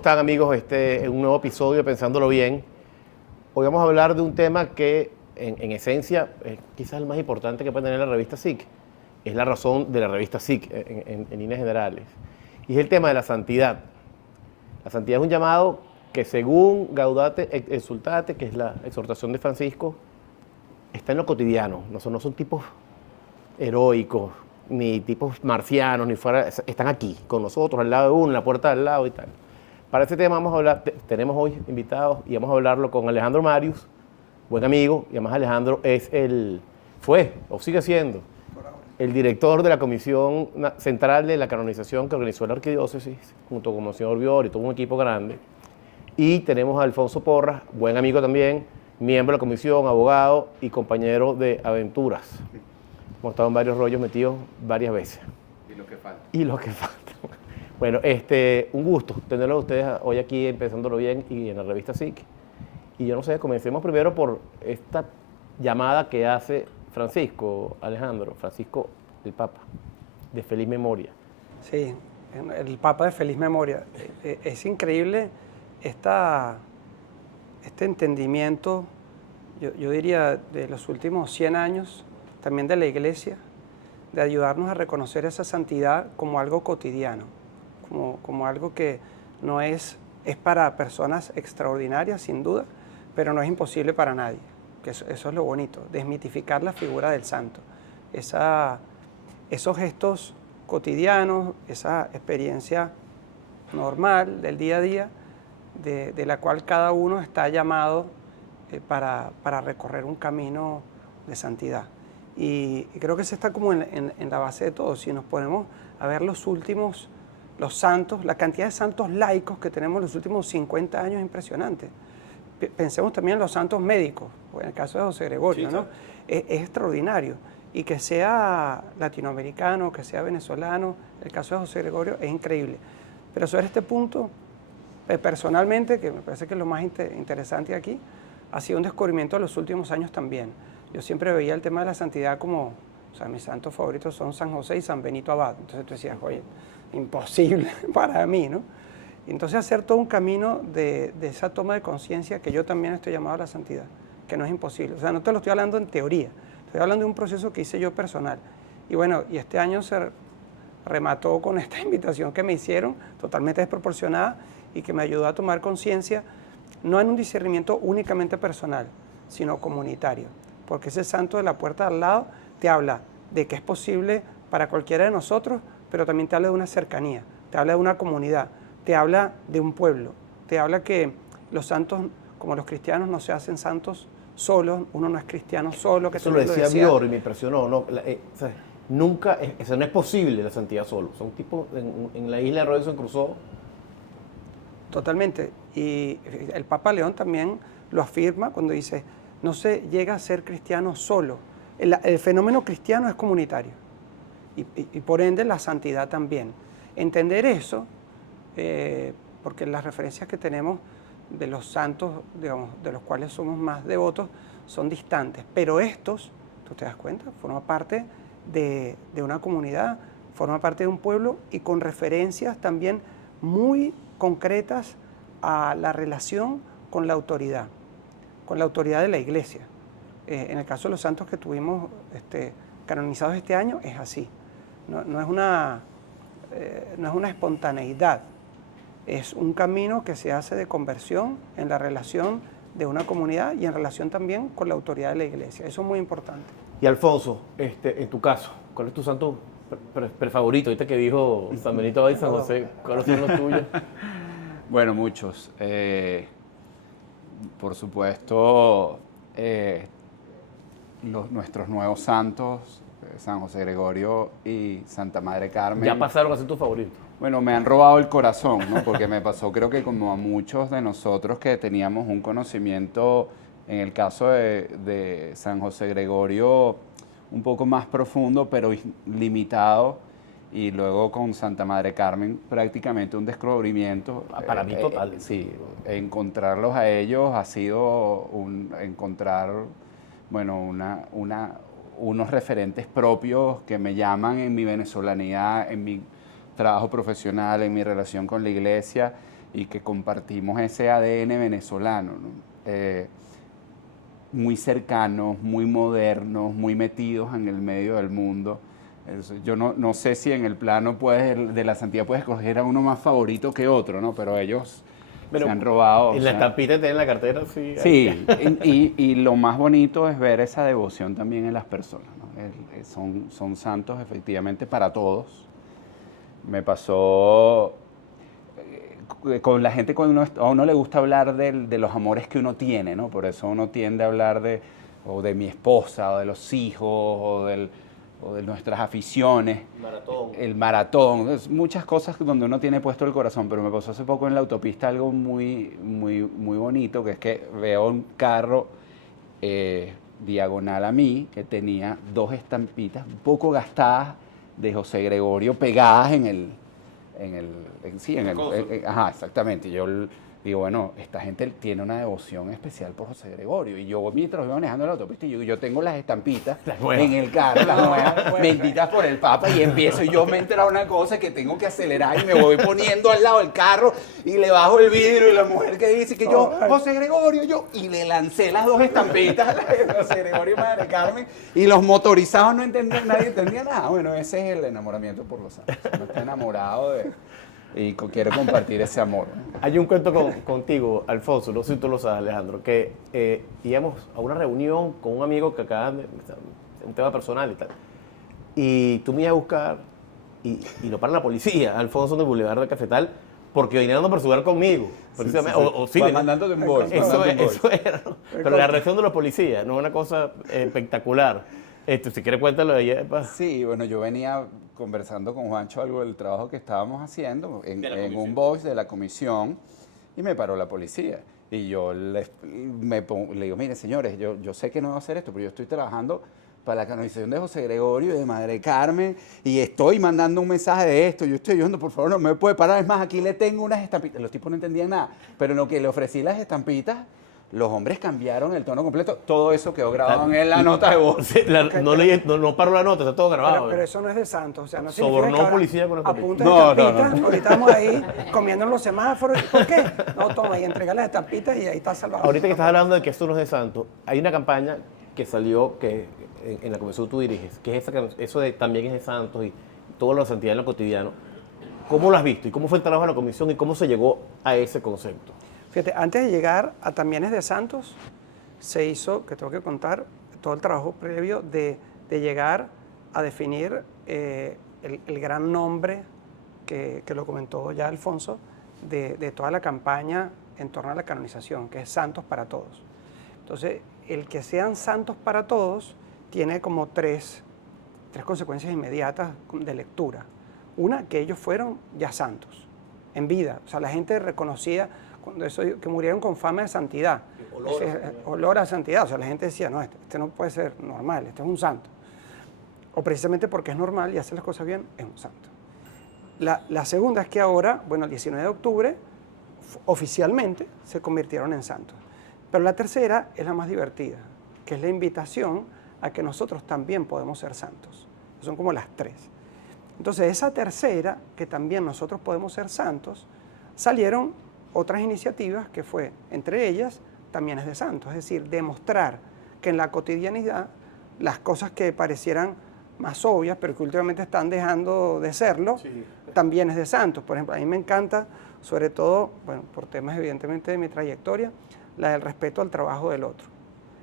están, amigos? Este es un nuevo episodio de Pensándolo Bien. Hoy vamos a hablar de un tema que, en esencia, es quizás el más importante que puede tener la revista SIC. Es la razón de la revista SIC, en líneas generales. Y es el tema de la santidad. La santidad es un llamado que, según Gaudate et Exsultate, que es la exhortación de Francisco, está en lo cotidiano. No son tipos heroicos, ni tipos marcianos, ni fuera, están aquí, con nosotros, al lado de uno, en la puerta de al lado y tal. Para este tema vamos a hablar, tenemos hoy invitados y vamos a hablarlo con Alejandro Marius, buen amigo, y además Alejandro fue, o sigue siendo, el director de la Comisión Central de la Canonización que organizó la Arquidiócesis, junto con Monseñor Bior y todo un equipo grande. Y tenemos a Alfonso Porras, buen amigo también, miembro de la comisión, abogado y compañero de aventuras. Hemos estado en varios rollos metidos varias veces. Y lo que falta. Y lo que falta. Bueno, un gusto tenerlos a ustedes hoy aquí Pensándolo Bien y en la revista SIC. Y yo no sé, comencemos primero por esta llamada que hace Francisco, Francisco el Papa, de feliz memoria. Sí, el Papa de feliz memoria. Es increíble este entendimiento, yo diría, de los últimos 100 años, también de la Iglesia, de ayudarnos a reconocer esa santidad como algo cotidiano, como algo que no es para personas extraordinarias, sin duda, pero no es imposible para nadie, que eso es lo bonito, desmitificar la figura del santo, esos gestos cotidianos, esa experiencia normal del día a día, de la cual cada uno está llamado para recorrer un camino de santidad. Y creo que ese está como en la base de todo. Si nos ponemos a ver los santos, la cantidad de santos laicos que tenemos en los últimos 50 años es impresionante. Pensemos también en los santos médicos, en el caso de José Gregorio, sí, ¿no? Es extraordinario. Y que sea latinoamericano, que sea venezolano, el caso de José Gregorio es increíble. Pero sobre este punto, personalmente, que me parece que es lo más interesante aquí, ha sido un descubrimiento de los últimos años también. Yo siempre veía el tema de la santidad como, o sea, mis santos favoritos son San José y San Benito Abad. Entonces tú decías, oye, imposible para mí, ¿no? Y entonces hacer todo un camino de esa toma de conciencia que yo también estoy llamado a la santidad, que no es imposible. O sea, no te lo estoy hablando en teoría, estoy hablando de un proceso que hice yo personal. Y bueno, y este año se remató con esta invitación que me hicieron, totalmente desproporcionada, y que me ayudó a tomar conciencia, no en un discernimiento únicamente personal, sino comunitario. Porque ese santo de la puerta de al lado te habla de que es posible para cualquiera de nosotros, pero también te habla de una cercanía, te habla de una comunidad, te habla de un pueblo, te habla que los santos, como los cristianos, no se hacen santos solos, uno no es cristiano solo. Que eso lo decía Bior y me impresionó, ¿no? Nunca, eso no es posible la santidad solo. Son tipos, en la isla de Robinson Crusoe. Totalmente. Y el Papa León también lo afirma cuando dice, no se llega a ser cristiano solo. El fenómeno cristiano es comunitario y por ende la santidad también. Entender eso, porque las referencias que tenemos de los santos, digamos, de los cuales somos más devotos, son distantes. Pero estos, tú te das cuenta, forman parte de una comunidad, forman parte de un pueblo y con referencias también muy concretas a la relación con la autoridad de la Iglesia. En el caso de los santos que tuvimos canonizados este año, es así. No es una espontaneidad, es un camino que se hace de conversión en la relación de una comunidad y en relación también con la autoridad de la Iglesia. Eso es muy importante. Y Alfonso, en tu caso, ¿cuál es tu santo favorito? Ahorita que dijo San Benito Abad y San José, ¿cuáles son los tuyos? Bueno, muchos. Por supuesto, nuestros nuevos santos, San José Gregorio y Santa Madre Carmen. Ya pasaron a ser tus favoritos. Bueno, me han robado el corazón, ¿no? Porque me pasó, creo que como a muchos de nosotros que teníamos un conocimiento, en el caso de San José Gregorio, un poco más profundo, pero limitado, y luego con Santa Madre Carmen prácticamente un descubrimiento. Para mí total. Sí, encontrarlos a ellos ha sido encontrar, bueno, unos referentes propios que me llaman en mi venezolanidad, en mi trabajo profesional, en mi relación con la Iglesia, y que compartimos ese ADN venezolano, ¿no? Muy cercanos, muy modernos, muy metidos en el medio del mundo. Yo no sé si en el plano de la santidad puedes escoger a uno más favorito que otro, ¿no? Pero ellos se han robado. En la estampita que tienen en la cartera, sí. Sí, y lo más bonito es ver esa devoción también en las personas, ¿no? Son santos efectivamente para todos. Me pasó con la gente, cuando a uno le gusta hablar de los amores que uno tiene, ¿no? Por eso uno tiende a hablar de mi esposa, o de los hijos, o de nuestras aficiones. El maratón. Muchas cosas donde uno tiene puesto el corazón, pero me pasó hace poco en la autopista algo muy, muy, muy bonito, que es que veo un carro diagonal a mí que tenía 2 estampitas un poco gastadas de José Gregorio pegadas ajá, exactamente. Y yo digo, bueno, esta gente tiene una devoción especial por José Gregorio. Y yo mientras voy manejando la autopista, yo tengo las estampitas en el carro, las nuevas, benditas por el Papa, y empiezo, y yo me entero una cosa que tengo que acelerar y me voy poniendo al lado del carro y le bajo el vidrio, y la mujer que dice que yo, José Gregorio, y le lancé las 2 estampitas, la de José Gregorio y Madre Carmen, y los motorizados no entendían, nadie entendía nada. Bueno, ese es el enamoramiento por los santos. Uno está enamorado y quiere compartir ese amor, ¿no? Hay un cuento contigo, Alfonso, no sé si tú lo sabes, Alejandro, que íbamos a una reunión con un amigo que acaba de un tema personal y tal. Y tú me ibas a buscar y lo para la policía, Alfonso, en el Boulevard del Cafetal, porque venían a persuadir conmigo. Sí. Mandándote un voice. Eso era, ¿no? Pero la reacción de los policías, no es una cosa espectacular. Si quieres, cuéntalo de ella. Sí, bueno, yo venía conversando con Juancho algo del trabajo que estábamos haciendo en un voice de la comisión, y me paró la policía. Y yo le digo, mire, señores, yo sé que no voy a hacer esto, pero yo estoy trabajando para la canonización de José Gregorio y de Madre Carmen, y estoy mandando un mensaje de esto, yo estoy ayudando, por favor, no me puede parar. Es más, aquí le tengo unas estampitas. Los tipos no entendían nada, pero en lo que le ofrecí las estampitas, los hombres cambiaron el tono completo. Todo eso quedó grabado en la nota de voz. Sí, no paró la nota, está todo grabado. Pero eso no es de santos. O sea, no sobornó policía con esta apunta estampitas. Ahorita estamos ahí comiendo en los semáforos. ¿Por qué? No, toma y entrega las estampitas y ahí está salvado. Ahorita que estás hablando de que esto no es de santos, hay una campaña que salió que en la comisión tú diriges, que es eso de también es de santos y todo lo de santidad en lo cotidiano. ¿Cómo lo has visto? ¿Y cómo fue el trabajo de la comisión? ¿Y cómo se llegó a ese concepto? Fíjate, antes de llegar a También es de santos, se hizo, que tengo que contar, todo el trabajo previo de llegar a definir el gran nombre que lo comentó ya Alfonso, de toda la campaña en torno a la canonización, que es Santos para Todos. Entonces, el que sean santos para todos tiene como tres consecuencias inmediatas de lectura. Una, que ellos fueron ya santos, en vida. O sea, la gente reconocía cuando eso, que murieron con fama de santidad. Olor a santidad. O sea, la gente decía, no, este no puede ser normal, este es un santo. O precisamente porque es normal y hace las cosas bien, es un santo. La segunda es que ahora, bueno, el 19 de octubre, oficialmente se convirtieron en santos. Pero la tercera es la más divertida, que es la invitación a que nosotros también podemos ser santos. Son como las 3. Entonces, esa tercera, que también nosotros podemos ser santos, salieron otras iniciativas que fue, entre ellas, También es de santos. Es decir, demostrar que en la cotidianidad las cosas que parecieran más obvias, pero que últimamente están dejando de serlo, sí, también es de santos. Por ejemplo, a mí me encanta, sobre todo, bueno, por temas evidentemente de mi trayectoria, la del respeto al trabajo del otro.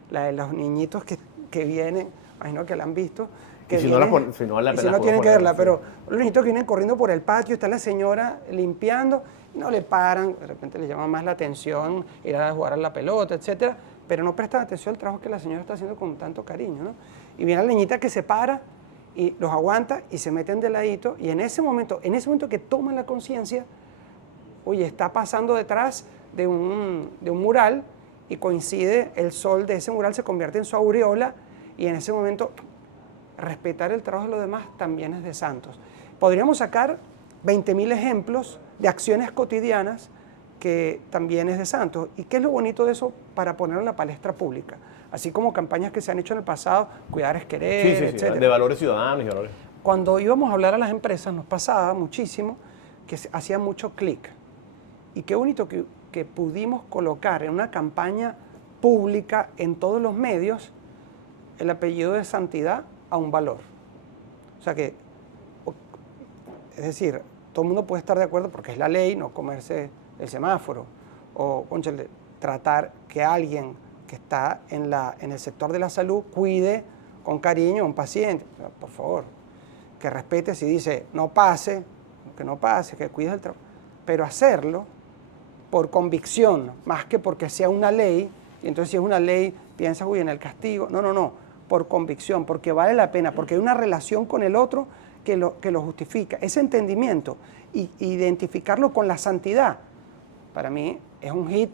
La de los niñitos que vienen, imagino que la han visto, que si vienen, no tienen que verla, pero los niñitos que vienen corriendo por el patio, está la señora limpiando, y no le paran, de repente les llama más la atención ir a jugar a la pelota, etcétera, pero no prestan atención al trabajo que la señora está haciendo con tanto cariño, ¿no? Y viene la niñita que se para y los aguanta y se meten de ladito, y en ese momento que toman la conciencia, oye, está pasando detrás de un mural y coincide el sol de ese mural, se convierte en su aureola, y en ese momento respetar el trabajo de los demás también es de santos. Podríamos sacar 20.000 ejemplos de acciones cotidianas que también es de santos. ¿Y qué es lo bonito de eso para ponerlo en la palestra pública? Así como campañas que se han hecho en el pasado, cuidar es querer, etcétera. De valores ciudadanos y valores. Cuando íbamos a hablar a las empresas nos pasaba muchísimo que hacían mucho clic Y qué bonito que pudimos colocar en una campaña pública en todos los medios el apellido de santidad a un valor. O sea que, es decir, todo el mundo puede estar de acuerdo porque es la ley, no comerse el semáforo, o cónchale, tratar que alguien que está en el sector de la salud cuide con cariño a un paciente. Por favor, que respete si dice no pase, que cuide el trabajo, pero hacerlo por convicción, más que porque sea una ley, y entonces si es una ley piensas, uy, en el castigo. No, por convicción, porque vale la pena, porque hay una relación con el otro que lo justifica. Ese entendimiento, y identificarlo con la santidad, para mí es un hit.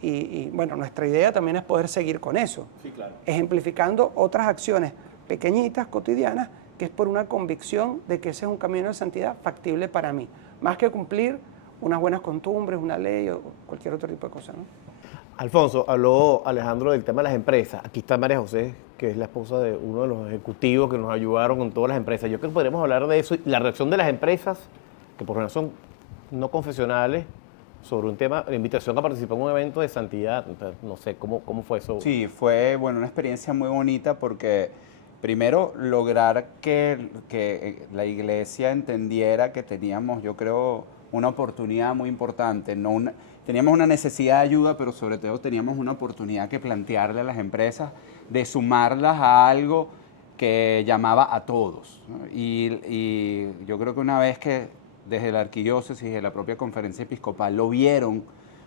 Y bueno, nuestra idea también es poder seguir con eso, sí, claro, ejemplificando otras acciones pequeñitas, cotidianas, que es por una convicción de que ese es un camino de santidad factible para mí, más que cumplir unas buenas costumbres, una ley o cualquier otro tipo de cosa, ¿no? Alfonso, habló Alejandro del tema de las empresas. Aquí está María José, que es la esposa de uno de los ejecutivos que nos ayudaron con todas las empresas. Yo creo que podríamos hablar de eso y la reacción de las empresas, que por lo general son no confesionales, sobre un tema, la invitación a participar en un evento de santidad. No sé, ¿cómo fue eso? Sí, fue bueno, una experiencia muy bonita porque primero lograr que la iglesia entendiera que teníamos, yo creo, una oportunidad muy importante. Teníamos una necesidad de ayuda, pero sobre todo teníamos una oportunidad que plantearle a las empresas de sumarlas a algo que llamaba a todos, ¿no? Y yo creo que una vez que desde la arquidiócesis y de la propia conferencia episcopal lo vieron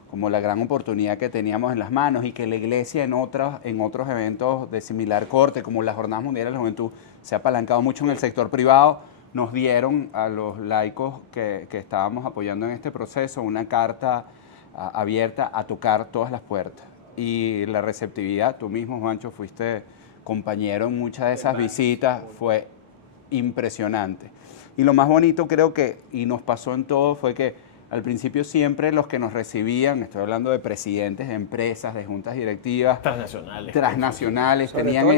como la gran oportunidad que teníamos en las manos y que la iglesia en otros eventos de similar corte, como las Jornadas Mundiales de la Juventud, se ha apalancado mucho en el sector privado, nos dieron a los laicos que estábamos apoyando en este proceso una carta abierta a tocar todas las puertas. Y la receptividad, tú mismo, Juancho, fuiste compañero en muchas de esas visitas, fue impresionante. Y lo más bonito creo que, y nos pasó en todo, fue que al principio siempre los que nos recibían, estoy hablando de presidentes de empresas, de juntas directivas, transnacionales tenían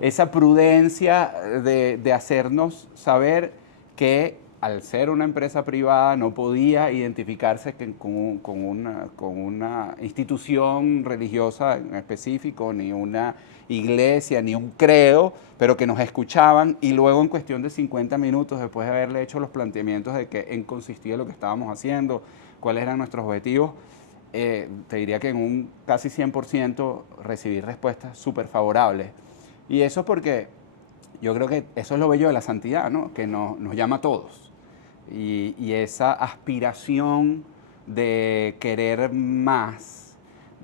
esa prudencia de hacernos saber que al ser una empresa privada no podía identificarse con una institución religiosa en específico, ni una iglesia, ni un credo, pero que nos escuchaban y luego en cuestión de 50 minutos, después de haberle hecho los planteamientos de qué en consistía lo que estábamos haciendo, cuáles eran nuestros objetivos, te diría que en un casi 100% recibí respuestas súper favorables. Y eso porque yo creo que eso es lo bello de la santidad, ¿no? Que nos llama a todos. Y esa aspiración de querer más,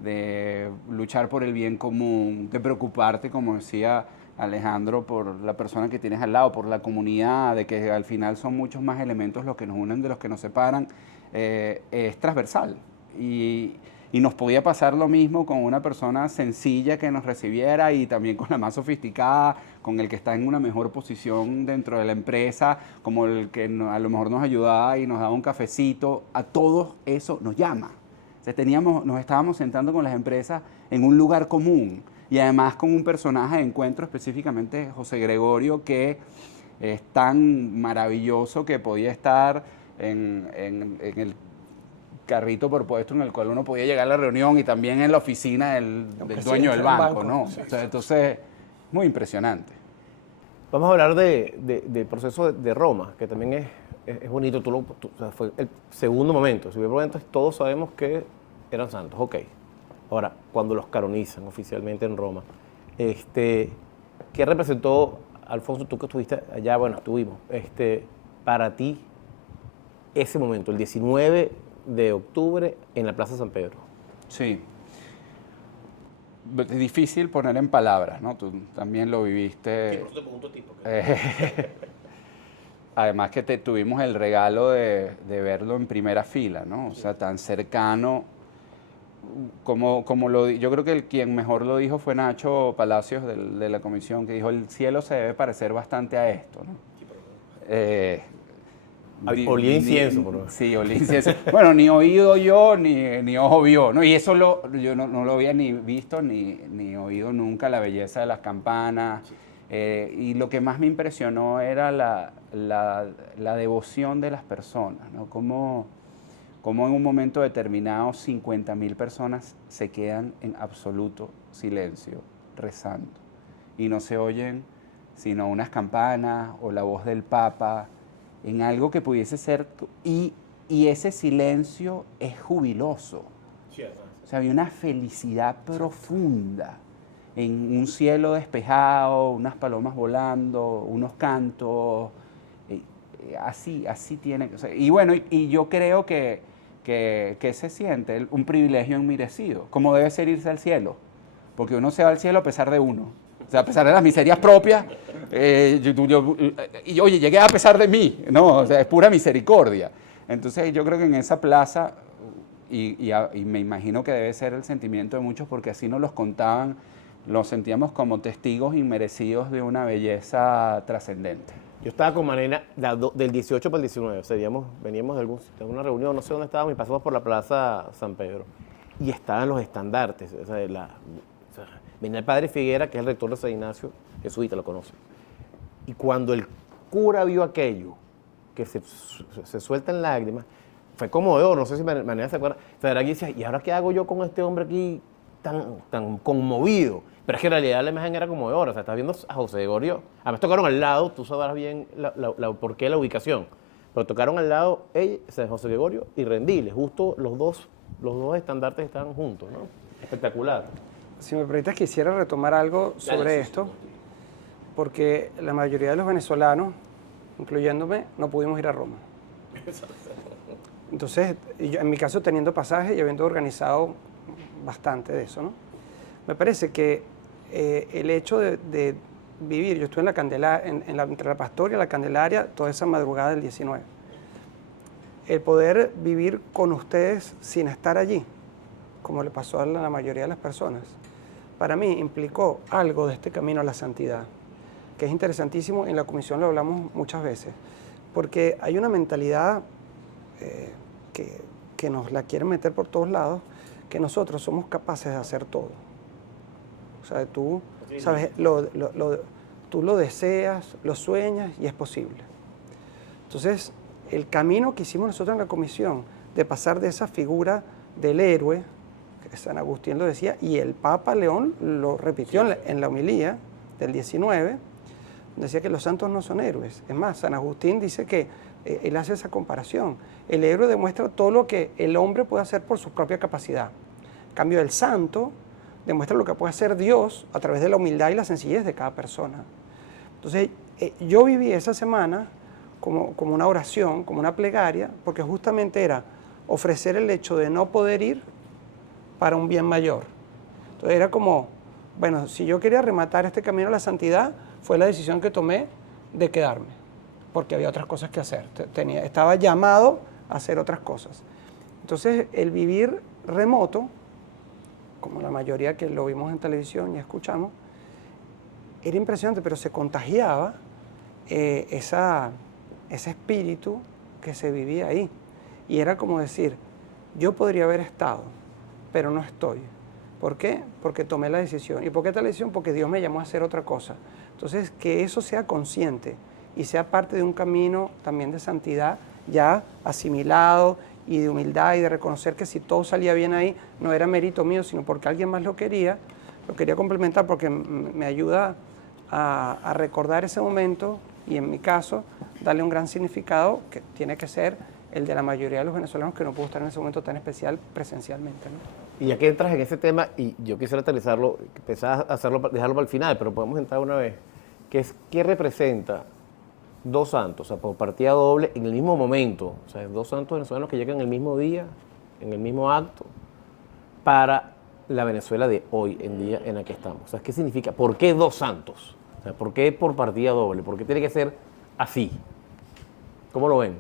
de luchar por el bien común, de preocuparte, como decía Alejandro, por la persona que tienes al lado, por la comunidad, de que al final son muchos más elementos los que nos unen de los que nos separan, es transversal. Y nos podía pasar lo mismo con una persona sencilla que nos recibiera y también con la más sofisticada, con el que está en una mejor posición dentro de la empresa, como el que a lo mejor nos ayudaba y nos daba un cafecito. A todo eso nos llama. O sea, nos estábamos sentando con las empresas en un lugar común y además con un personaje de encuentro, específicamente José Gregorio, que es tan maravilloso que podía estar en el carrito por puesto en el cual uno podía llegar a la reunión y también en la oficina del dueño del banco, ¿no? O sea, entonces, muy impresionante. Vamos a hablar del proceso de Roma, que también es bonito. O sea, fue el segundo momento. Si hubiera momentos, todos sabemos que eran santos, ok. Ahora, cuando los canonizan oficialmente en Roma, ¿qué representó, Alfonso, tú que estuviste allá? Bueno, estuvimos. Para ti, ese momento, el 19 de octubre en la Plaza San Pedro. Sí. Es difícil poner en palabras, ¿no? Tú también lo viviste. Sí, por eso te pregunto tipo. Además que tuvimos el regalo de verlo en primera fila, ¿no? O sea, tan cercano. Yo creo que quien mejor lo dijo fue Nacho Palacios de la comisión, que dijo, el cielo se debe parecer bastante a esto, ¿no? Olía incienso, por lo menos. Sí, olía incienso. Bueno, ni oído yo, ni ojo vio, ¿no? Y eso yo no lo había ni visto ni oído nunca, la belleza de las campanas. Sí. Y lo que más me impresionó era la devoción de las personas, ¿no? Cómo cómo en un momento determinado 50.000 personas se quedan en absoluto silencio, rezando, y no se oyen sino unas campanas o la voz del Papa, en algo que pudiese ser, y ese silencio es jubiloso. O sea, había una felicidad profunda en un cielo despejado, unas palomas volando, unos cantos, así tiene que ser. Y bueno, y yo creo que se siente un privilegio inmerecido, como debe ser irse al cielo, porque uno se va al cielo a pesar de uno. O sea, a pesar de las miserias propias, y oye, llegué a pesar de mí, ¿no? O sea, es pura misericordia. Entonces yo creo que en esa plaza, y me imagino que debe ser el sentimiento de muchos, porque así nos los contaban, los sentíamos como testigos inmerecidos de una belleza trascendente. Yo estaba con Marina del 18 para el 19, o sea, veníamos de alguna reunión, no sé dónde estábamos, y pasamos por la Plaza San Pedro. Y estaban los estandartes, o sea, venía el padre Figuera, que es el rector de San Ignacio, jesuita, lo conoce. Y cuando el cura vio aquello, que se sueltan lágrimas, fue conmovedor, no sé si Marina se acuerda. Federico decía, ¿y ahora qué hago yo con este hombre aquí tan conmovido? Pero es que en realidad la imagen era conmovedora, o sea, estás viendo a José Gregorio, además tocaron al lado, tú sabrás bien por qué la ubicación, pero tocaron al lado José Gregorio y Rendiles, justo los dos estandartes estaban juntos, ¿no? Espectacular. Si me permites, quisiera retomar algo sobre esto, porque la mayoría de los venezolanos, incluyéndome, no pudimos ir a Roma. Entonces, yo, en mi caso, teniendo pasaje y habiendo organizado bastante de eso, ¿no? Me parece que el hecho de vivir, yo estuve en la Candelaria, entre la Pastoria y la Candelaria, toda esa madrugada del 19. El poder vivir con ustedes sin estar allí, como le pasó a la mayoría de las personas, para mí implicó algo de este camino a la santidad, que es interesantísimo, en la comisión lo hablamos muchas veces, porque hay una mentalidad que nos la quieren meter por todos lados, que nosotros somos capaces de hacer todo. O sea, tú, sabes, tú lo deseas, lo sueñas y es posible. Entonces, el camino que hicimos nosotros en la comisión, de pasar de esa figura del héroe, que San Agustín lo decía, y el Papa León lo repitió en la homilía del 19, decía que los santos no son héroes. Es más, San Agustín dice que él hace esa comparación. El héroe demuestra todo lo que el hombre puede hacer por su propia capacidad. En cambio, el santo demuestra lo que puede hacer Dios a través de la humildad y la sencillez de cada persona. Entonces, yo viví esa semana como una oración, como una plegaria, porque justamente era ofrecer el hecho de no poder ir para un bien mayor. Entonces era como, bueno, si yo quería rematar este camino a la santidad, fue la decisión que tomé de quedarme, porque había otras cosas que hacer. Estaba llamado a hacer otras cosas. Entonces, el vivir remoto, como la mayoría que lo vimos en televisión y escuchamos, era impresionante, pero se contagiaba ese espíritu que se vivía ahí. Y era como decir, yo podría haber estado, pero no estoy. ¿Por qué? Porque tomé la decisión. ¿Y por qué tal decisión? Porque Dios me llamó a hacer otra cosa. Entonces, que eso sea consciente y sea parte de un camino también de santidad ya asimilado y de humildad y de reconocer que si todo salía bien ahí, no era mérito mío, sino porque alguien más lo quería complementar porque me ayuda a recordar ese momento y en mi caso darle un gran significado que tiene que ser el de la mayoría de los venezolanos que no pudo estar en ese momento tan especial presencialmente, ¿no? Y ya que entras en ese tema, y yo quisiera aterrizarlo, empezar a dejarlo para el final, pero podemos entrar una vez, que es qué representa dos santos, o sea, por partida doble en el mismo momento, o sea, dos santos venezolanos que llegan el mismo día, en el mismo acto, para la Venezuela de hoy en día en la que estamos. O sea, ¿qué significa? ¿Por qué dos santos? O sea, ¿por qué por partida doble? ¿Por qué tiene que ser así? ¿Cómo lo ven?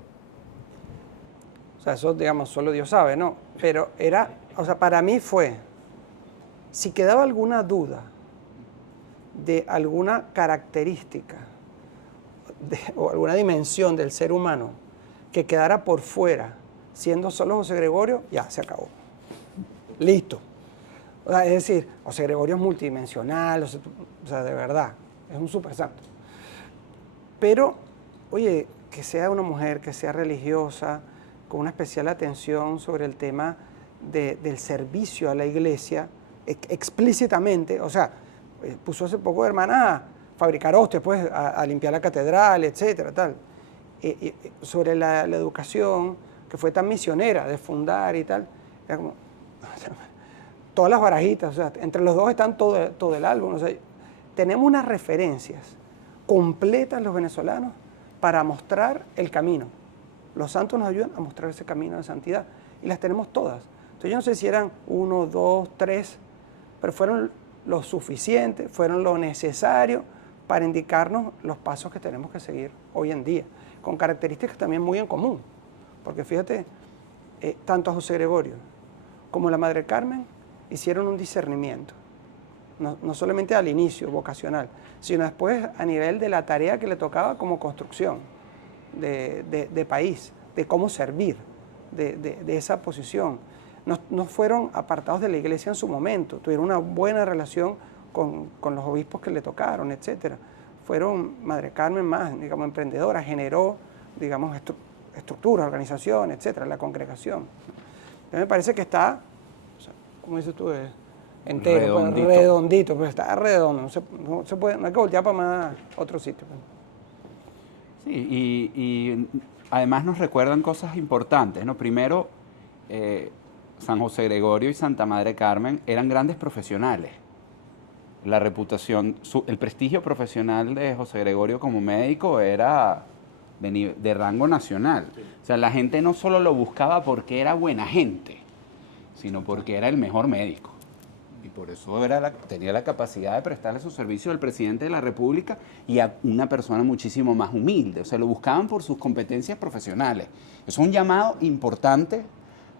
O sea, eso, digamos, solo Dios sabe, ¿no? Pero era, o sea, para mí fue, si quedaba alguna duda de alguna característica o alguna dimensión del ser humano que quedara por fuera, siendo solo José Gregorio, ya se acabó. Listo. O sea, es decir, José Gregorio es multidimensional, o sea, de verdad, es un súper santo. Pero, oye, que sea una mujer, que sea religiosa, con una especial atención sobre el tema del servicio a la iglesia, explícitamente, o sea, puso hace poco hermanas a fabricar hostias, pues, a limpiar la catedral, etcétera, tal. Sobre la educación, que fue tan misionera, de fundar y tal, era como, todas las barajitas, o sea, entre los dos están todo el álbum, o sea, tenemos unas referencias completas los venezolanos para mostrar el camino. Los santos nos ayudan a mostrar ese camino de santidad y las tenemos todas. Entonces yo no sé si eran 1, 2, 3, pero fueron lo suficiente, fueron lo necesario para indicarnos los pasos que tenemos que seguir hoy en día, con características también muy en común. Porque fíjate, tanto José Gregorio como la Madre Carmen hicieron un discernimiento, no solamente al inicio vocacional, sino después a nivel de la tarea que le tocaba como construcción de país, de cómo servir, de esa posición. No fueron apartados de la iglesia en su momento, tuvieron una buena relación con los obispos que le tocaron, etc. Fueron, Madre Carmen más, digamos, emprendedora, generó, digamos, estructuras, organización, etc., la congregación. Entonces me parece que está, o sea, ¿cómo dices tú? Entero, redondito. Pues, redondito, pues está redondo, no se puede, no hay que voltear para más otro sitio. Pues. Sí, y además nos recuerdan cosas importantes, ¿no? Primero, San José Gregorio y Santa Madre Carmen eran grandes profesionales. La reputación, el prestigio profesional de José Gregorio como médico era de rango nacional. O sea, la gente no solo lo buscaba porque era buena gente, sino porque era el mejor médico. Y por eso tenía la capacidad de prestarle su servicio al presidente de la República y a una persona muchísimo más humilde. O sea, lo buscaban por sus competencias profesionales. Es un llamado importante,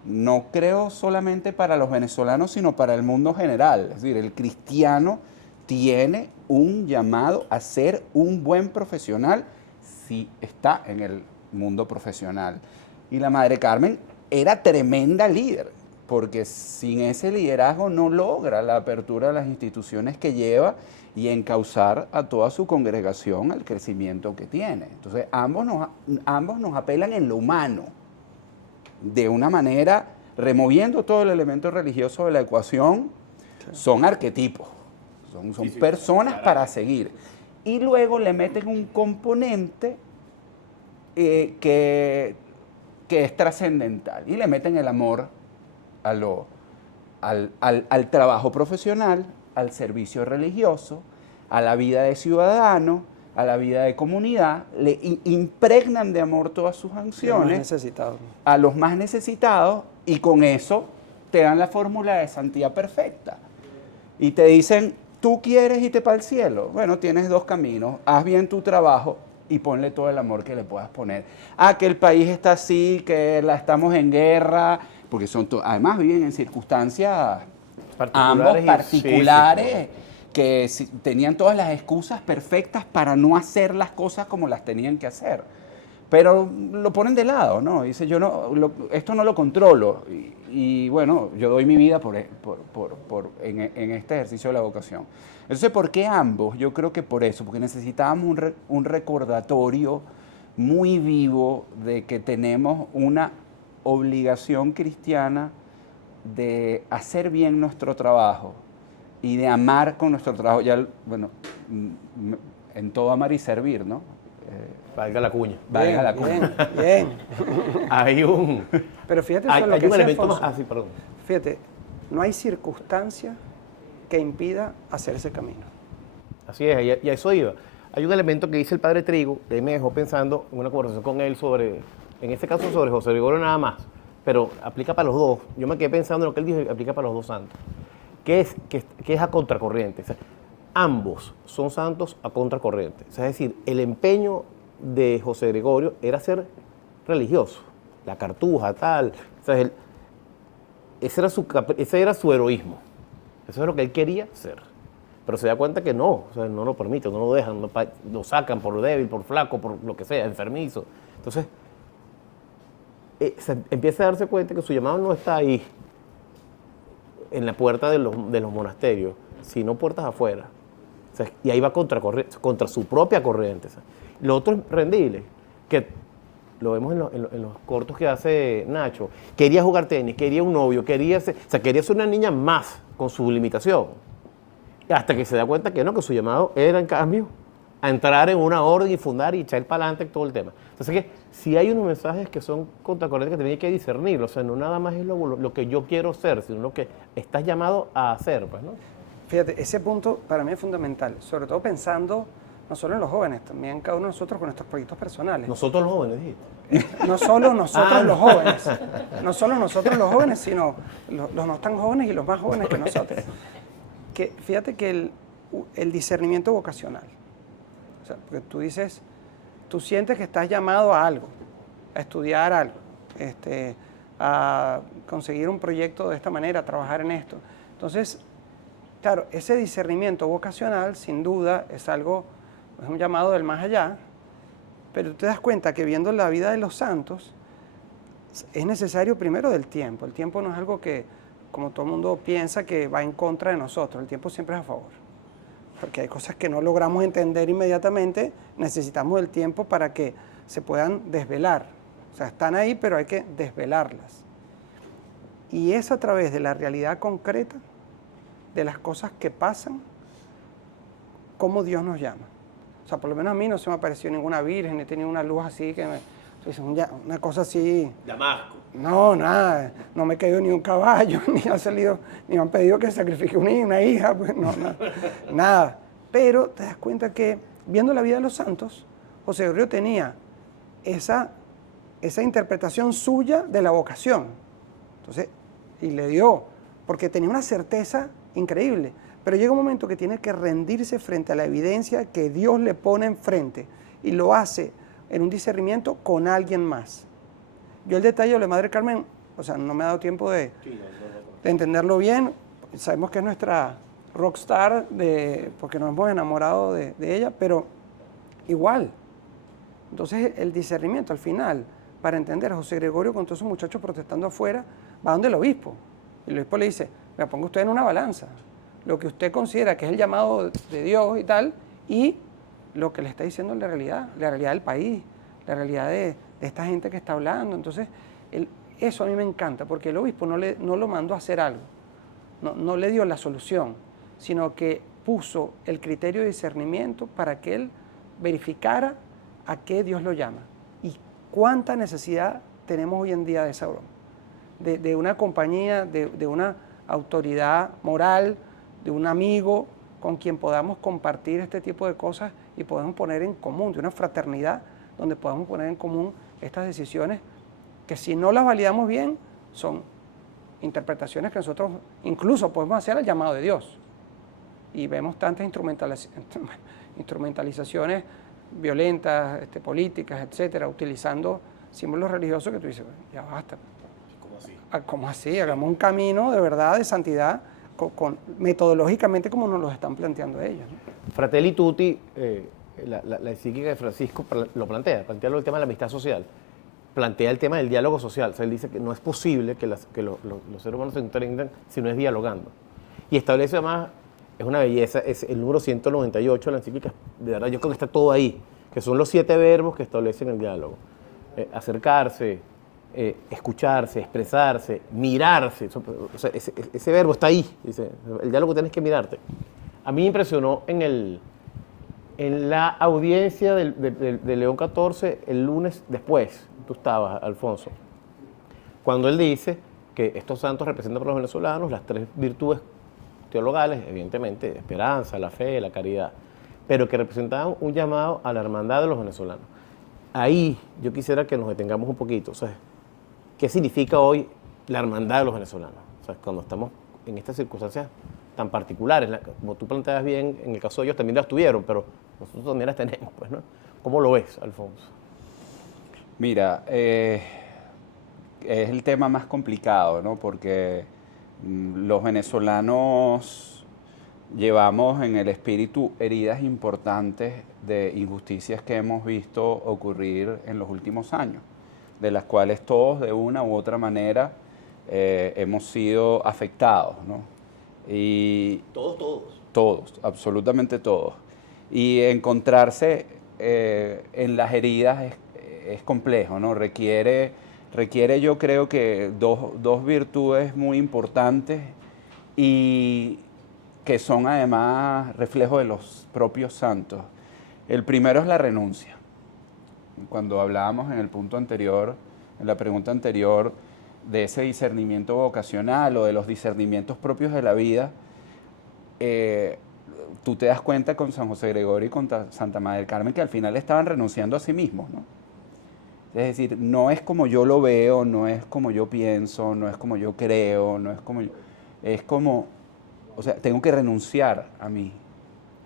no creo solamente para los venezolanos, sino para el mundo general. Es decir, el cristiano tiene un llamado a ser un buen profesional si está en el mundo profesional. Y la Madre Carmen era tremenda líder, porque sin ese liderazgo no logra la apertura de las instituciones que lleva y encauzar a toda su congregación al crecimiento que tiene. Entonces, ambos nos apelan en lo humano, de una manera, removiendo todo el elemento religioso de la ecuación, son arquetipos, son personas para seguir. Y luego le meten un componente que es trascendental, y le meten el amor al trabajo profesional, al servicio religioso, a la vida de ciudadano, a la vida de comunidad, le impregnan de amor todas sus acciones a los más necesitados, y con eso te dan la fórmula de santidad perfecta. Y te dicen, tú quieres irte para el cielo. Bueno, tienes dos caminos, haz bien tu trabajo y ponle todo el amor que le puedas poner. Que el país está así, que estamos en guerra, porque además viven en circunstancias particulares, que tenían todas las excusas perfectas para no hacer las cosas como las tenían que hacer. Pero lo ponen de lado, ¿no? Dice, esto no lo controlo. Y bueno, yo doy mi vida en este ejercicio de la vocación. Entonces, ¿por qué ambos? Yo creo que por eso, porque necesitábamos un recordatorio muy vivo de que tenemos una obligación cristiana de hacer bien nuestro trabajo y de amar con nuestro trabajo. Ya, bueno, en todo amar y servir, ¿no? Valga la cuña. Valga la cuña. Bien. Pero fíjate, hay un elemento más. Sí, perdón. Fíjate, no hay circunstancia que impida hacer ese camino. Así es, y a eso iba. Hay un elemento que dice el padre Trigo, que me dejó pensando en una conversación con él en este caso sobre José Gregorio nada más, pero aplica para los dos. Yo me quedé pensando en lo que él dijo y aplica para los dos santos. Que es a contracorriente. O sea, ambos son santos a contracorriente. O sea, es decir, el empeño de José Gregorio era ser religioso, la cartuja, tal. O sea, ese era su heroísmo. Eso es lo que él quería ser. Pero se da cuenta que no, o sea, no lo permiten, no lo dejan, lo sacan por débil, por flaco, por lo que sea, enfermizo. Entonces, se empieza a darse cuenta que su llamado no está ahí, en la puerta de los monasterios, sino puertas afuera. O sea, y ahí va contra su propia corriente. O sea, lo otro es rendible, que lo vemos en los cortos que hace Nacho, quería jugar tenis, quería un novio, quería ser una niña más con su limitación. Hasta que se da cuenta que no, que su llamado era en cambio a entrar en una orden y fundar y echar para adelante todo el tema. Entonces que si hay unos mensajes que son contracorrientes que tienen que discernir, o sea, no nada más es lo que yo quiero ser, sino lo que estás llamado a hacer, pues, ¿no? Fíjate, ese punto para mí es fundamental, sobre todo pensando no solo en los jóvenes, también cada uno de nosotros con nuestros proyectos personales. Nosotros los jóvenes, dijiste. No solo nosotros los jóvenes, no solo nosotros los jóvenes, sino los no tan jóvenes y los más jóvenes que nosotros. Que, fíjate que el discernimiento vocacional, o sea, porque tú dices, tú sientes que estás llamado a algo, a estudiar algo, a conseguir un proyecto de esta manera, a trabajar en esto. Entonces, claro, ese discernimiento vocacional, sin duda, es un llamado del más allá, pero te das cuenta que viendo la vida de los santos, es necesario primero del tiempo. El tiempo no es algo que, como todo el mundo piensa, que va en contra de nosotros. El tiempo siempre es a favor. Porque hay cosas que no logramos entender inmediatamente, necesitamos del tiempo para que se puedan desvelar. O sea, están ahí, pero hay que desvelarlas. Y es a través de la realidad concreta, de las cosas que pasan, cómo Dios nos llama. O sea, por lo menos a mí no se me apareció ninguna virgen, ni tenía una luz así, una cosa así. Damasco. No, nada, no me cayó ni un caballo, ni me han pedido que sacrifique una hija, pues no, nada. Pero te das cuenta que, viendo la vida de los santos, José Gregorio tenía esa interpretación suya de la vocación. Entonces, y le dio, porque tenía una certeza increíble. Pero llega un momento que tiene que rendirse frente a la evidencia que Dios le pone enfrente, y lo hace en un discernimiento con alguien más. Yo el detalle de la Madre Carmen, o sea, no me ha dado tiempo de entenderlo bien. Sabemos que es nuestra rockstar, porque nos hemos enamorado de ella, pero igual. Entonces el discernimiento al final, para entender a José Gregorio con todos esos muchachos protestando afuera, va donde el obispo. Y el obispo le dice, me ponga usted en una balanza, lo que usted considera que es el llamado de Dios y tal, y lo que le está diciendo es la realidad del país, la realidad de esta gente que está hablando. Entonces, eso a mí me encanta, porque el obispo no lo mandó a hacer algo, no le dio la solución, sino que puso el criterio de discernimiento para que él verificara a qué Dios lo llama. Y cuánta necesidad tenemos hoy en día de esa broma, de una compañía, de una autoridad moral, de un amigo con quien podamos compartir este tipo de cosas y podemos poner en común, de una fraternidad donde podamos poner en común estas decisiones que, si no las validamos bien, son interpretaciones que nosotros incluso podemos hacer al llamado de Dios. Y vemos tantas instrumentalizaciones violentas, políticas, etcétera, utilizando símbolos religiosos que tú dices, ya basta. ¿Cómo así? ¿Cómo así? Hagamos un camino de verdad, de santidad, metodológicamente como nos lo están planteando ellos, ¿no? Fratelli Tutti, la encíclica de Francisco lo plantea el tema de la amistad social, plantea el tema del diálogo social. O sea, él dice que no es posible que los seres humanos se entiendan si no es dialogando. Y establece además, es una belleza, es el número 198 de la encíclica, de verdad yo creo que está todo ahí, que son los 7 verbos que establecen el diálogo. Acercarse, escucharse, expresarse, mirarse. O sea, ese verbo está ahí. Dice, el diálogo tienes que mirarte. A mí me impresionó en la audiencia de León XIV el lunes después, tú estabas, Alfonso, cuando él dice que estos santos representan para los venezolanos las 3 virtudes teologales, evidentemente, la esperanza, la fe, la caridad, pero que representaban un llamado a la hermandad de los venezolanos. Ahí yo quisiera que nos detengamos un poquito. O sea, ¿qué significa hoy la hermandad de los venezolanos? O sea, cuando estamos en estas circunstancias tan particulares, como tú planteas bien, en el caso de ellos también las tuvieron, pero nosotros también las tenemos, pues, ¿no? ¿Cómo lo ves, Alfonso? Mira, es el tema más complicado, ¿no? Porque los venezolanos llevamos en el espíritu heridas importantes de injusticias que hemos visto ocurrir en los últimos años, de las cuales todos de una u otra manera hemos sido afectados, ¿no? Y todos, absolutamente todos. Y encontrarse en las heridas es complejo, ¿no? Requiere yo creo que dos virtudes muy importantes y que son además reflejo de los propios santos. El primero es la renuncia. Cuando hablábamos en el punto anterior, en la pregunta anterior, de ese discernimiento vocacional o de los discernimientos propios de la vida, tú te das cuenta con San José Gregorio y con Santa Madre del Carmen que al final estaban renunciando a sí mismos, ¿no? Es decir, no es como yo lo veo, no es como yo pienso, no es como yo creo, no es como yo... Es como, o sea, tengo que renunciar a mí.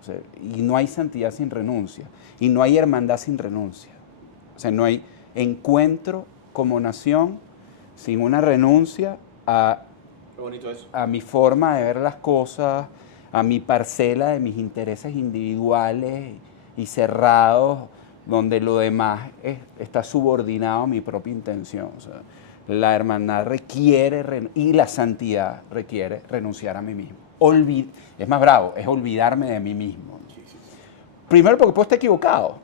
O sea, y no hay santidad sin renuncia. Y no hay hermandad sin renuncia. O sea, no hay encuentro como nación sin una renuncia a mi forma de ver las cosas, a mi parcela de mis intereses individuales y cerrados, donde lo demás está subordinado a mi propia intención. O sea, la hermandad requiere, y la santidad requiere renunciar a mí mismo. Es más bravo, es olvidarme de mí mismo. Primero porque puedo estar equivocado.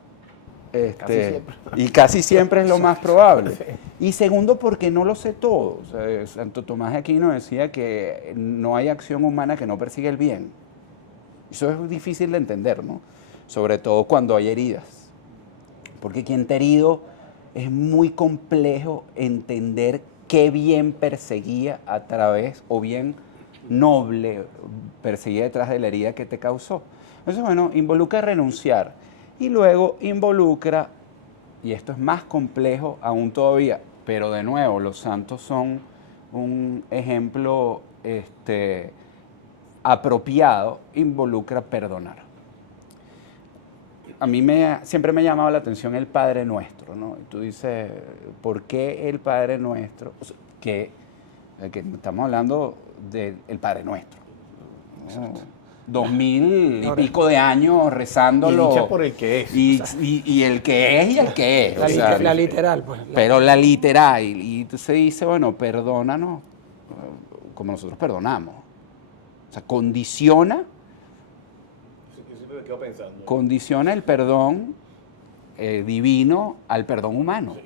Y casi siempre es lo más probable. Y segundo, porque no lo sé todo. O sea, Santo Tomás de Aquino decía que no hay acción humana que no persiga el bien. Eso es difícil de entender, ¿no? Sobre todo cuando hay heridas. Porque quien te ha herido es muy complejo entender qué bien perseguía a través, o bien noble perseguía detrás de la herida que te causó. Entonces, bueno, involucra renunciar. Y luego involucra, y esto es más complejo aún todavía, pero de nuevo, los santos son un ejemplo apropiado, involucra perdonar. A mí siempre me ha llamado la atención el Padre Nuestro, ¿no? Y tú dices, ¿por qué el Padre Nuestro? O sea, que estamos hablando del Padre Nuestro, ¿no? 2000 y pico de años rezándolo. Y dicha por el que es. Y el que es y el que es. La literal, pues. Pero la literal. Y entonces dice, bueno, perdónanos como nosotros perdonamos. O sea, condiciona el perdón divino al perdón humano.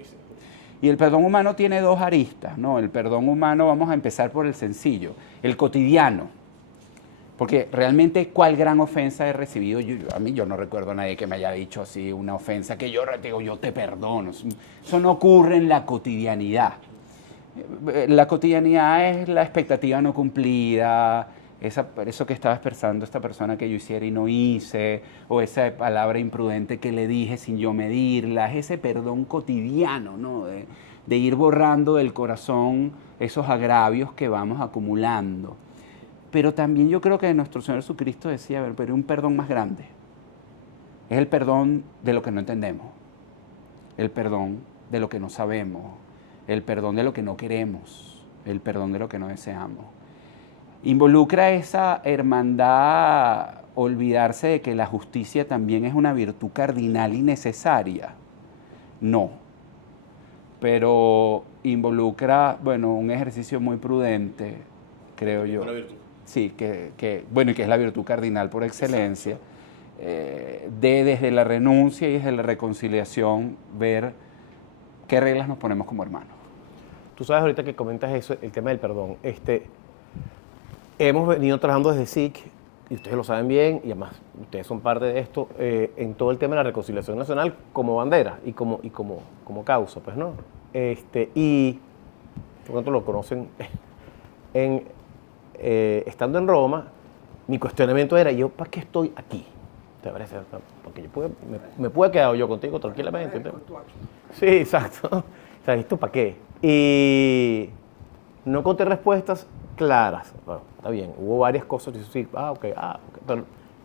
Y el perdón humano tiene dos aristas, ¿no? El perdón humano, vamos a empezar por el sencillo, el cotidiano. Porque realmente, ¿cuál gran ofensa he recibido? Yo no recuerdo a nadie que me haya dicho así una ofensa que yo digo, yo te perdono. Eso no ocurre en la cotidianidad. La cotidianidad es la expectativa no cumplida, eso que estaba expresando esta persona que yo hiciera y no hice, o esa palabra imprudente que le dije sin yo medirla, es ese perdón cotidiano, ¿no? De ir borrando del corazón esos agravios que vamos acumulando. Pero también yo creo que nuestro Señor Jesucristo decía, pero un perdón más grande. Es el perdón de lo que no entendemos, el perdón de lo que no sabemos, el perdón de lo que no queremos, el perdón de lo que no deseamos. Involucra esa hermandad, olvidarse de que la justicia también es una virtud cardinal y necesaria. No. Pero involucra, bueno, un ejercicio muy prudente, creo yo. Una virtud. Sí, bueno, y que es la virtud cardinal por excelencia, desde la renuncia y desde la reconciliación, ver qué reglas nos ponemos como hermanos. Tú sabes ahorita que comentas eso, el tema del perdón. Hemos venido trabajando desde SIC, y ustedes lo saben bien, y además ustedes son parte de esto, en todo el tema de la reconciliación nacional como bandera y como causa, pues, ¿no? Y por tanto lo conocen estando en Roma, mi cuestionamiento era, ¿yo para qué estoy aquí? ¿Te parece? Porque me pude quedar yo contigo tranquilamente. Sí, exacto. O sea, ¿esto para qué? Y no encontré respuestas claras. Bueno, está bien, hubo varias cosas, sí, pero o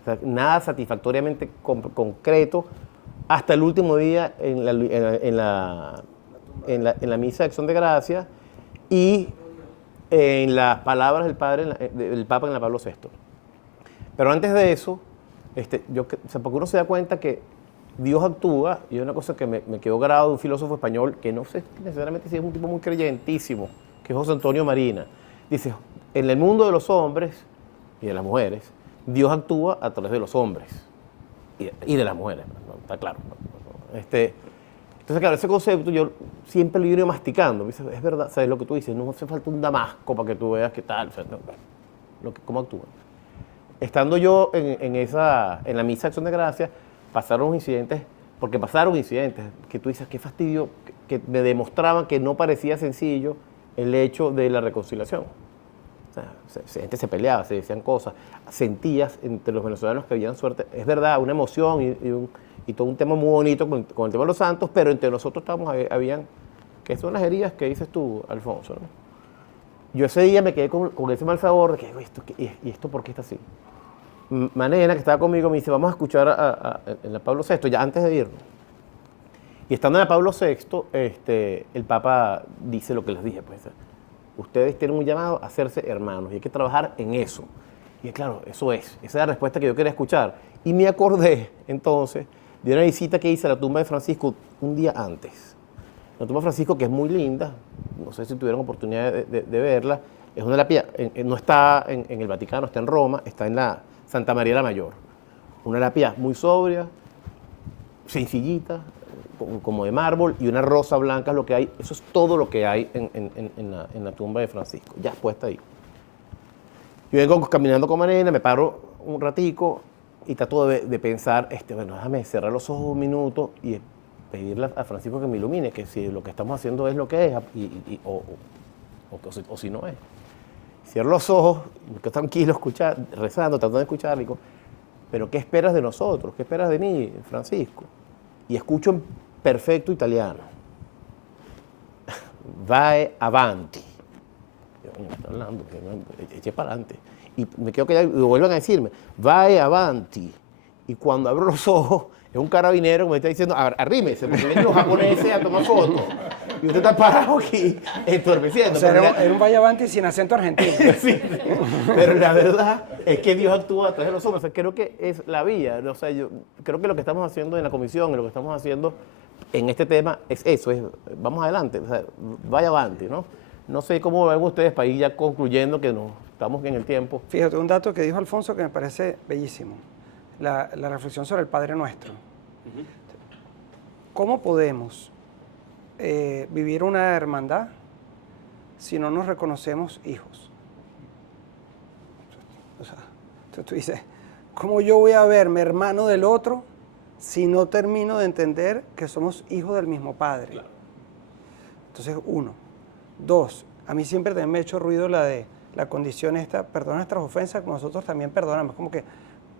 sea, nada satisfactoriamente concreto hasta el último día en la misa de Acción de Gracias y en las palabras del Papa en la Pablo VI. Pero antes de eso, porque uno se da cuenta que Dios actúa, y es una cosa que me quedó grabado de un filósofo español, que no sé necesariamente si es un tipo muy creyentísimo, que es José Antonio Marina. Dice, en el mundo de los hombres y de las mujeres, Dios actúa a través de los hombres y de las mujeres, ¿no? Está claro. Entonces, claro, ese concepto yo siempre lo he ido masticando. Es verdad, ¿sabes lo que tú dices? No hace falta un damasco para que tú veas qué tal, o sea, cómo actúan. Estando yo en la misa de Acción de Gracias, pasaron incidentes, porque pasaron incidentes, que tú dices, qué fastidio, que me demostraban que no parecía sencillo el hecho de la reconciliación. O sea, gente se peleaba, se decían cosas, sentías entre los venezolanos que habían suerte, es verdad, una emoción y todo un tema muy bonito con el tema de los santos, pero entre nosotros habían, que son las heridas que dices tú, Alfonso, ¿no? Yo ese día me quedé con ese mal sabor de que, ¿y esto por qué está así? Manena, que estaba conmigo, me dice, vamos a escuchar en la Pablo VI, ya antes de irnos. Y estando en la Pablo VI, el Papa dice lo que les dije, pues, ustedes tienen un llamado a hacerse hermanos y hay que trabajar en eso. Y claro, esa es la respuesta que yo quería escuchar. Y me acordé, entonces, de una visita que hice a la tumba de Francisco un día antes. La tumba de Francisco, que es muy linda, no sé si tuvieron oportunidad de verla, es una lápida, no está en el Vaticano, está en Roma, está en la Santa María la Mayor. Una lápida muy sobria, sencillita, como de mármol, y una rosa blanca es lo que hay. Eso es todo lo que hay en la tumba de Francisco, ya puesta ahí. Yo vengo caminando con Marina, me paro un ratico y trato de pensar, bueno, déjame cerrar los ojos un minuto y pedirle a Francisco que me ilumine, que si lo que estamos haciendo es lo que es, o si no es. Cierro los ojos, me quedo tranquilo, rezando, tratando de escuchar, digo, pero ¿qué esperas de nosotros? ¿Qué esperas de mí, Francisco? Y escucho en perfecto italiano. Vai avanti. Yo, me está hablando, eché para adelante. Y me quedo callado y vuelven a decirme, vai avanti. Y cuando abro los ojos, es un carabinero que me está diciendo, arrímese, porque vienen los japoneses a tomar fotos. Y usted está parado aquí, entorpeciendo. O sea, era un vaya avanti sin acento argentino. Sí, pero la verdad es que Dios actúa a través de los hombres. O sea, creo que es la vía. O sea, yo creo que lo que estamos haciendo en la comisión y lo que estamos haciendo en este tema es eso, vamos adelante, o sea, vaya adelante, ¿no? No sé cómo ven ustedes para ir ya concluyendo que estamos en el tiempo. Fíjate, un dato que dijo Alfonso que me parece bellísimo, la reflexión sobre el Padre Nuestro. ¿Cómo podemos vivir una hermandad si no nos reconocemos hijos? O sea, entonces tú dices, ¿cómo yo voy a verme hermano del otro si no termino de entender que somos hijos del mismo Padre? Claro. Entonces, 1. 2, a mí siempre también me ha hecho ruido la condición esta, perdona nuestras ofensas, como nosotros también perdonamos. Como que,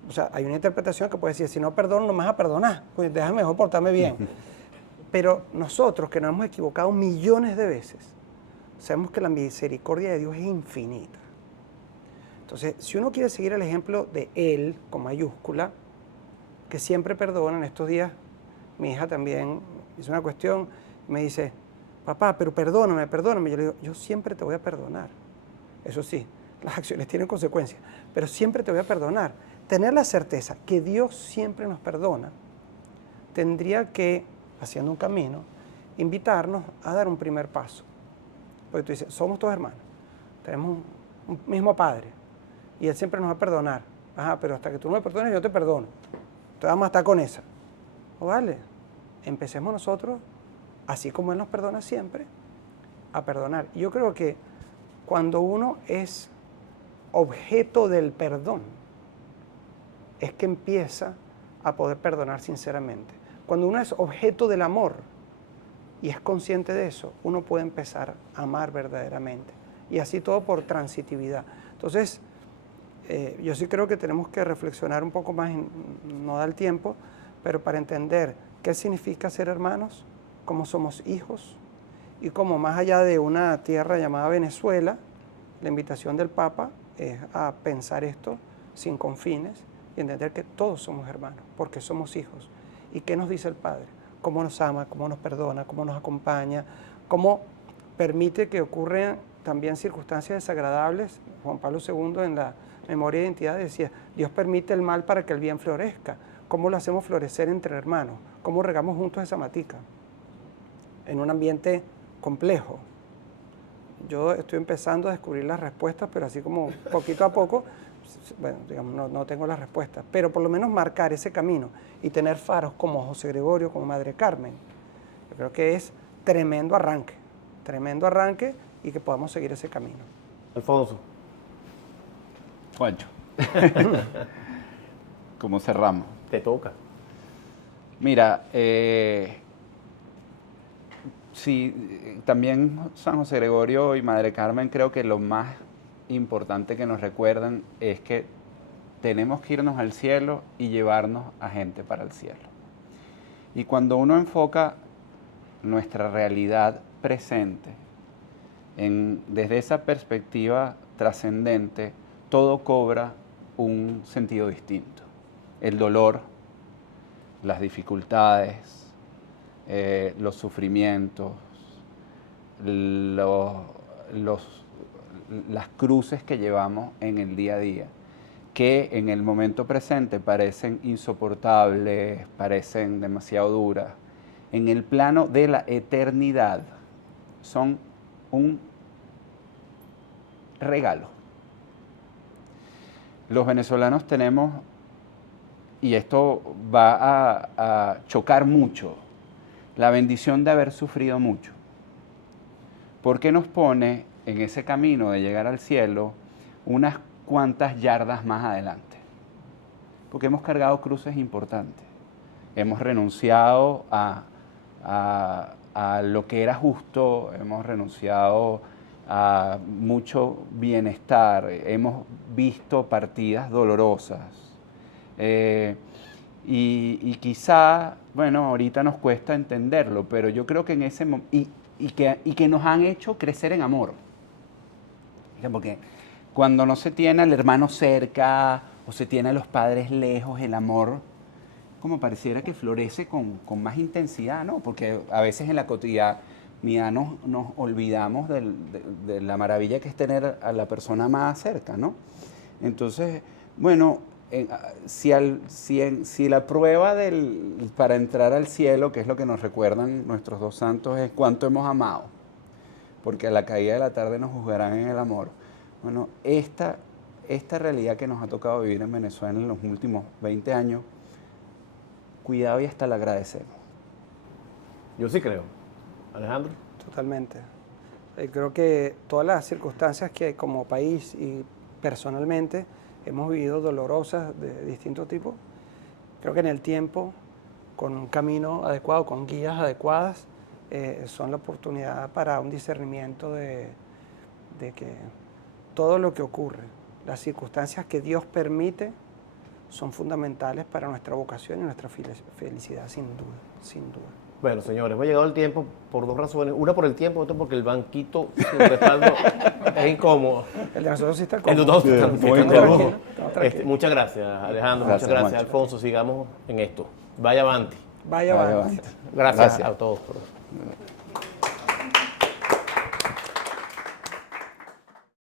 o sea, hay una interpretación que puede decir, si no perdono, no me vas a perdonar, pues déjame mejor portarme bien. Pero nosotros, que nos hemos equivocado millones de veces, sabemos que la misericordia de Dios es infinita. Entonces, si uno quiere seguir el ejemplo de Él, con mayúscula, que siempre perdona, en estos días mi hija también hizo una cuestión, me dice, papá, pero perdóname. Yo le digo, yo siempre te voy a perdonar. Eso sí, las acciones tienen consecuencias, pero siempre te voy a perdonar. Tener la certeza que Dios siempre nos perdona, tendría que, haciendo un camino, invitarnos a dar un primer paso. Porque tú dices, somos todos hermanos, tenemos un mismo Padre, y Él siempre nos va a perdonar. Ajá, pero hasta que tú no me perdones, yo te perdono. Entonces vamos a estar con esa. O vale, empecemos nosotros, así como Él nos perdona siempre, a perdonar. Y yo creo que cuando uno es objeto del perdón, es que empieza a poder perdonar sinceramente. Cuando uno es objeto del amor y es consciente de eso, uno puede empezar a amar verdaderamente. Y así todo por transitividad. Entonces, yo sí creo que tenemos que reflexionar un poco más, no da el tiempo, pero para entender qué significa ser hermanos, cómo somos hijos, y cómo más allá de una tierra llamada Venezuela, la invitación del Papa es a pensar esto sin confines y entender que todos somos hermanos, porque somos hijos. ¿Y qué nos dice el Padre? Cómo nos ama, cómo nos perdona, cómo nos acompaña, cómo permite que ocurran también circunstancias desagradables. Juan Pablo II en la Memoria de Identidad decía, Dios permite el mal para que el bien florezca. ¿Cómo lo hacemos florecer entre hermanos? ¿Cómo regamos juntos esa matica? En un ambiente complejo. Yo estoy empezando a descubrir las respuestas, pero así como poquito a poco, bueno, digamos, no tengo las respuestas, pero por lo menos marcar ese camino y tener faros como José Gregorio, como Madre Carmen. Yo creo que es tremendo arranque y que podamos seguir ese camino. Alfonso. Juancho. ¿Cómo cerramos? Te toca. Mira, sí, también San José Gregorio y Madre Carmen, creo que lo más importante que nos recuerdan es que tenemos que irnos al cielo y llevarnos a gente para el cielo. Y cuando uno enfoca nuestra realidad presente desde esa perspectiva trascendente, todo cobra un sentido distinto. El dolor, las dificultades, los sufrimientos, las cruces que llevamos en el día a día, que en el momento presente parecen insoportables, parecen demasiado duras, en el plano de la eternidad son un regalo. Los venezolanos tenemos, y esto va a chocar mucho, la bendición de haber sufrido mucho, porque nos pone en ese camino de llegar al cielo unas cuantas yardas más adelante, porque hemos cargado cruces importantes, hemos renunciado a lo que era justo, hemos renunciado a mucho bienestar, hemos visto partidas dolorosas, y quizá, bueno, ahorita nos cuesta entenderlo, pero yo creo que en ese momento, y que nos han hecho crecer en amor, porque cuando no se tiene al hermano cerca o se tiene a los padres lejos, el amor como pareciera que florece con más intensidad, ¿no? Porque a veces en la cotidianidad nos olvidamos de la maravilla que es tener a la persona más cerca, ¿no? Entonces, bueno, si la prueba para entrar al cielo, que es lo que nos recuerdan nuestros dos santos, es cuánto hemos amado, porque a la caída de la tarde nos juzgarán en el amor. Bueno, esta realidad que nos ha tocado vivir en Venezuela en los últimos 20 años, cuidado y hasta la agradecemos. Yo sí creo. Alejandro. Totalmente. Creo que todas las circunstancias que como país y personalmente hemos vivido dolorosas de distintos tipos, creo que en el tiempo, con un camino adecuado, con guías adecuadas, son la oportunidad para un discernimiento de que todo lo que ocurre, las circunstancias que Dios permite, son fundamentales para nuestra vocación y nuestra felicidad, sin duda, sin duda. Bueno, señores, hemos llegado el tiempo por dos razones. Una por el tiempo, otra porque el banquito sin respaldo es incómodo. El de nosotros sí está cómodo. El de nosotros está muy incómodo. Tranquilo. Muchas gracias, Alejandro. Gracias, muchas gracias, Juancho. Alfonso. Sigamos en esto. Vaya avanti. Vaya, Vaya, avanti. Gracias Gracias. a todos.